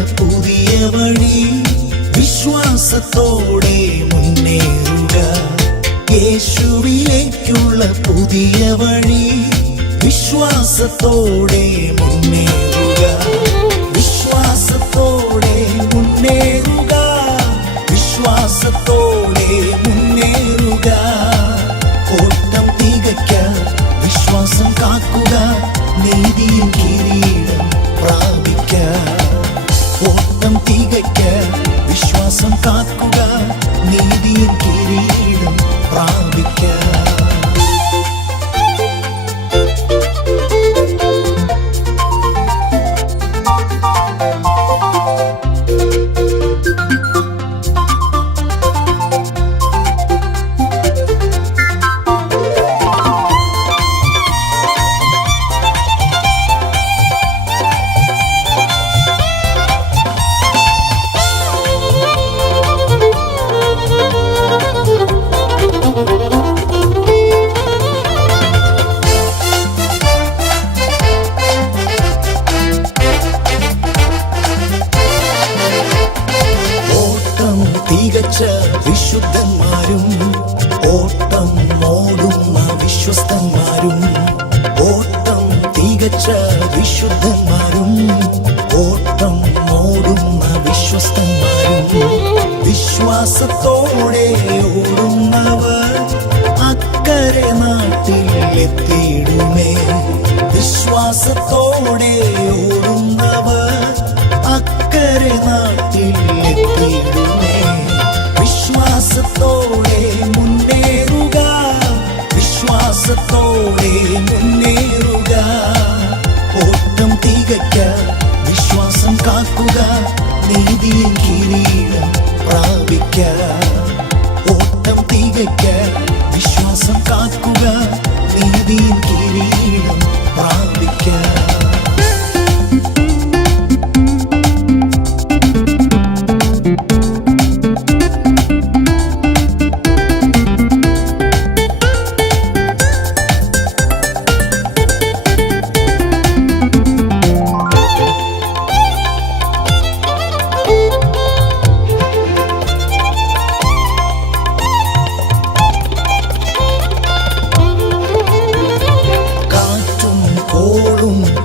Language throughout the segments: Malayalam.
പുതിയ വഴി വിശ്വാസത്തോടെ മുന്നേറുക. യേശുവിലേക്കുള്ള പുതിയ വഴി വിശ്വാസത്തോടെ മുന്നേറുക. വിശ്വാസത്തോടെ മുന്നേറുക. വിശ്വാസത്തോടെ മുന്നേറുക. ഓട്ടം തികയ്ക്കാൻ വിശ്വാസം കാക്കുക. നീതിയും കിരീടം പ്രാപിക്കാം. ഓട്ടം തികയ്ക്കാൻ വിശ്വാസം കാക്കുക. നീതിയും കിരീടം പ്രാപിക്കാം. തികച്ച വിശുദ്ധന്മാരും ഓട്ടം ഓടുന്ന വിശ്വസ്തന്മാരും. ഓട്ടം തികച്ച വിശുദ്ധന്മാരും ഓട്ടം ഓടുന്ന വിശ്വസ്തന്മാരും. വിശ്വാസത്തോടെ ഓടുന്നവർ അക്കരെ നാട്ടിൽ എത്തിയിടുമേ. വിശ്വാസത്തോടെ ഓടുന്നവർ അക്കരെ നാട്ടിൽ എത്തിയിടുമേ. വിശ്വാസത്തോടെ മുന്നേറുക. വിശ്വാസത്തോടെ മുന്നേറുക. ഓട്ടം തികയ്ക്കാൻ വിശ്വാസം കാക്കുക. നീതിയും കിരീടം പ്രാപിക്കാം. ഓട്ടം തികയ്ക്കാൻ വിശ്വാസം കാക്കുക. നീതിയും കിരീടം പ്രാപിക്കാം.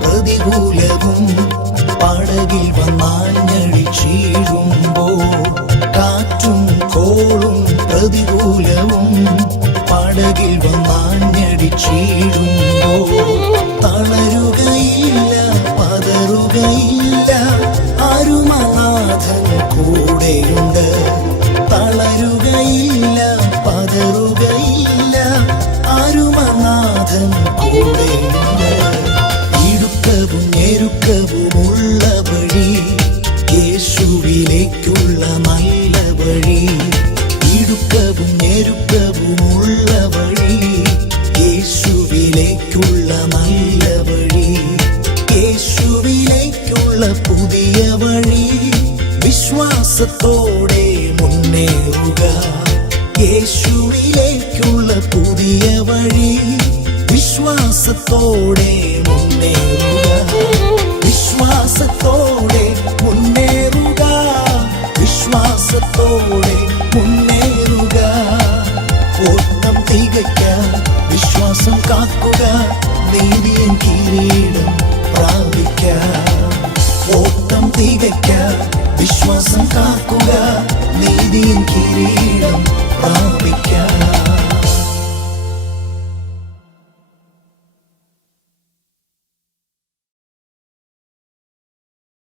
പ്രതികൂലവും പടകിൽ വന്നാഞ്ഞടിച്ചീഴുമ്പോൾ. കാറ്റും കോളും പ്രതികൂലവും പടകിൽ വന്നാഞ്ഞടിച്ചീഴുമ്പോൾ. തളരുകയില്ല, പതറുകയില്ല, അരുമനാഥൻ കൂടെയുണ്ട്. തളരുകയില്ല, പതറുകയില്ല, അരുമനാഥൻ കൂടെയുണ്ട്. ഇടുക്കവും ഞെരുക്കവുമുള്ള വഴി യേശുവിലേക്കുള്ള നല്ല വഴി. ഇടുക്കവും ഞെരുക്കവുമുള്ള വഴി യേശുവിലേക്കുള്ള നല്ല വഴി. യേശുവിലേക്കുള്ള പുതിയ വഴി വിശ്വാസത്തോടെ മുന്നേറുക. യേശുവിലേക്കുള്ള പുതിയ വഴി വിശ്വാസത്തോടെ മുന്നേറുക. വിശ്വാസത്തോടെ മുന്നേറുക. വിശ്വാസത്തോടെ മുന്നേറുക. ഓട്ടം തികയ്ക്കാൻ വിശ്വാസം കാക്കുക. നീതിയും കിരീടം പ്രാപിക്കാം. ഓട്ടം തികയ്ക്കാൻ വിശ്വാസം കാക്കുക. നീതിയും കിരീടം പ്രാപിക്കാം.